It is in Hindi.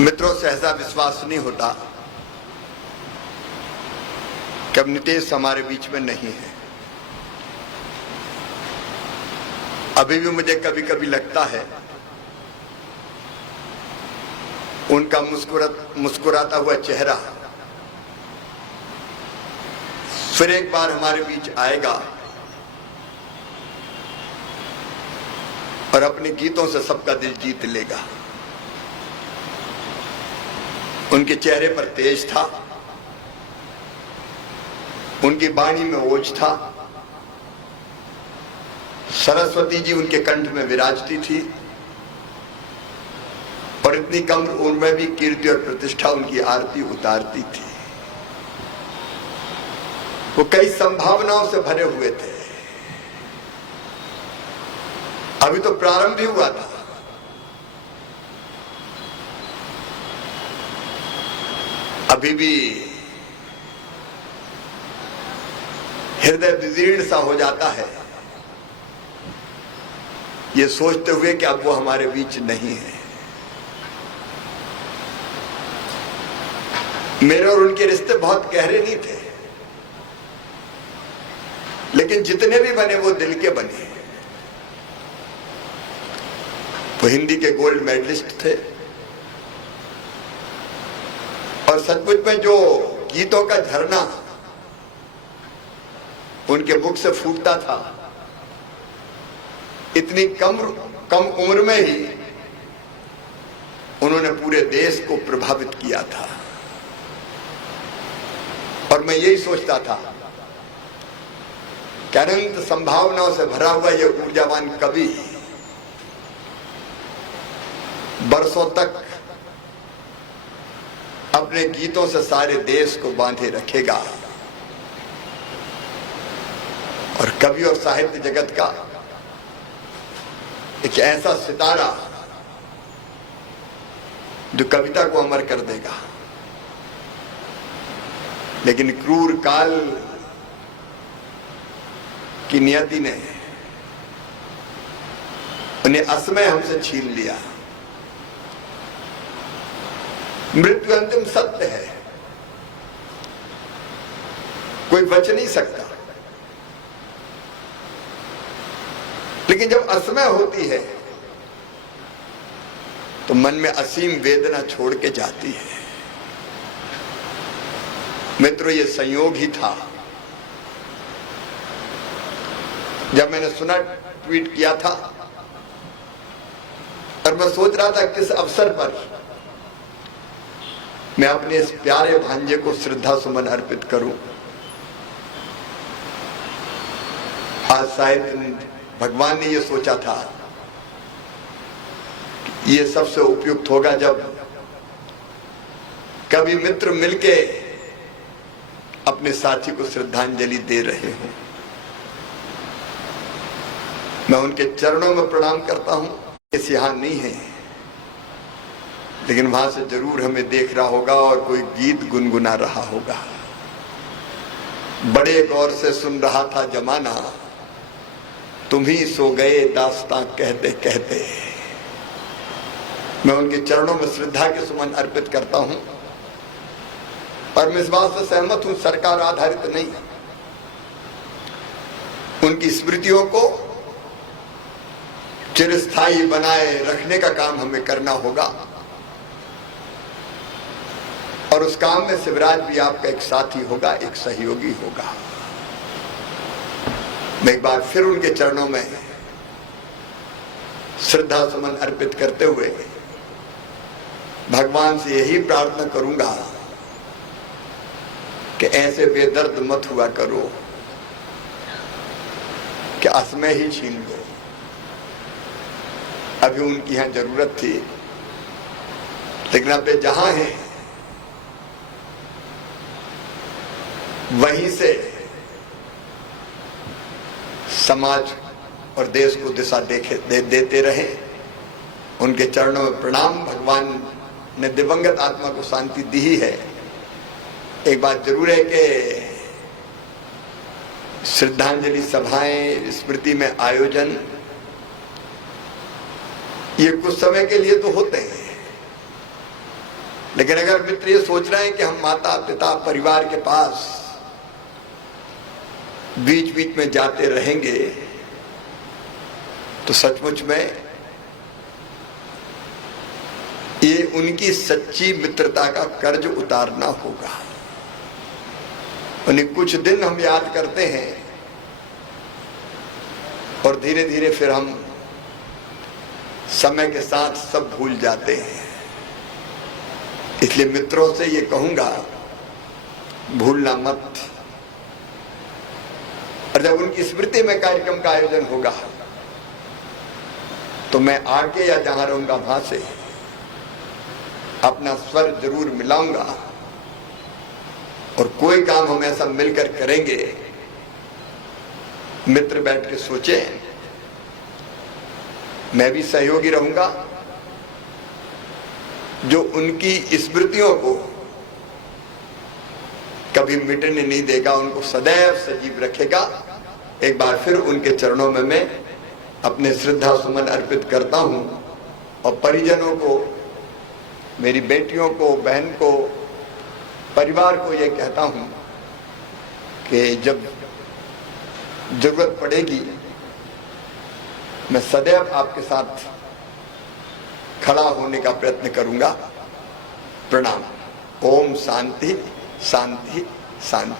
मित्रों, सहसा विश्वास नहीं होता कि अब नीतीश हमारे बीच में नहीं है। अभी भी मुझे कभी कभी लगता है उनका मुस्कुराता हुआ चेहरा फिर एक बार हमारे बीच आएगा और अपने गीतों से सबका दिल जीत लेगा। उनके चेहरे पर तेज था, उनकी वाणी में ओज था, सरस्वती जी उनके कंठ में विराजती थी और इतनी कम उम्र में भी कीर्ति और प्रतिष्ठा उनकी आरती उतारती थी। वो कई संभावनाओं से भरे हुए थे। अभी तो प्रारंभ ही हुआ था। अभी भी हृदय विदीर्ण सा हो जाता है ये सोचते हुए कि अब वो हमारे बीच नहीं है। मेरे और उनके रिश्ते बहुत गहरे नहीं थे, लेकिन जितने भी बने वो दिल के बने। वो हिंदी के गोल्ड मेडलिस्ट थे और सचमुच में जो गीतों का झरना उनके मुख से फूटता था, इतनी कम उम्र में ही उन्होंने पूरे देश को प्रभावित किया था। और मैं यही सोचता था कि अनंत संभावनाओं से भरा हुआ यह ऊर्जावान कवि बरसों तक अपने गीतों से सारे देश को बांधे रखेगा और कवि और साहित्य जगत का एक ऐसा सितारा जो कविता को अमर कर देगा। लेकिन क्रूर काल की नियति ने उन्हें असमय हमसे छीन लिया। मृत्यु अंतिम सत्य है, कोई बच नहीं सकता। लेकिन जब असमय होती है तो मन में असीम वेदना छोड़ के जाती है। मित्रों, ये संयोग ही था। जब मैंने सुना, ट्वीट किया था और मैं सोच रहा था किस अवसर पर मैं अपने इस प्यारे भांजे को श्रद्धा सुमन अर्पित करूं। आज शायद भगवान ने यह सोचा था कि ये सबसे उपयुक्त होगा जब कभी मित्र मिलके अपने साथी को श्रद्धांजलि दे रहे हो। मैं उनके चरणों में प्रणाम करता हूं। इस यहां नहीं है, लेकिन वहां से जरूर हमें देख रहा होगा और कोई गीत गुनगुना रहा होगा। बड़े गौर से सुन रहा था जमाना, तुम ही सो गए दास्तां कहते कहते। मैं उनके चरणों में श्रद्धा के सुमन अर्पित करता हूं और मैं इस बात से सहमत हूं, सरकार आधारित नहीं, उनकी स्मृतियों को चिरस्थायी बनाए रखने का काम हमें करना होगा और उस काम में शिवराज भी आपका एक साथी होगा, एक सहयोगी होगा। मैं एक बार फिर उनके चरणों में श्रद्धा सुमन अर्पित करते हुए भगवान से यही प्रार्थना करूंगा कि ऐसे बेदर्द मत हुआ करो कि असमय ही छीन लो। अभी उनकी यहां जरूरत थी, लेकिन अब वे जहां हैं वहीं से समाज और देश को दिशा देते रहे। उनके चरणों में प्रणाम। भगवान ने दिवंगत आत्मा को शांति दी ही है। एक बात जरूर है कि श्रद्धांजलि सभाएं, स्मृति में आयोजन, ये कुछ समय के लिए तो होते हैं, लेकिन अगर मित्र ये सोच रहे हैं कि हम माता पिता परिवार के पास बीच बीच में जाते रहेंगे, तो सचमुच में ये उनकी सच्ची मित्रता का कर्ज उतारना होगा। उन्हें कुछ दिन हम याद करते हैं और धीरे धीरे फिर हम समय के साथ सब भूल जाते हैं। इसलिए मित्रों से ये कहूंगा, भूलना मत। और जब उनकी स्मृति में कार्यक्रम का आयोजन होगा तो मैं आके या जहां रहूंगा वहां से अपना स्वर जरूर मिलाऊंगा और कोई काम हम ऐसा मिलकर करेंगे। मित्र बैठ के सोचे, मैं भी सहयोगी रहूंगा जो उनकी स्मृतियों को कभी मिटने नहीं देगा, उनको सदैव सजीव रखेगा। एक बार फिर उनके चरणों में मैं अपने श्रद्धा सुमन अर्पित करता हूं और परिजनों को, मेरी बेटियों को, बहन को, परिवार को यह कहता हूं कि जब जरूरत पड़ेगी मैं सदैव आपके साथ खड़ा होने का प्रयत्न करूंगा। प्रणाम। ओम शांति शांति शांति।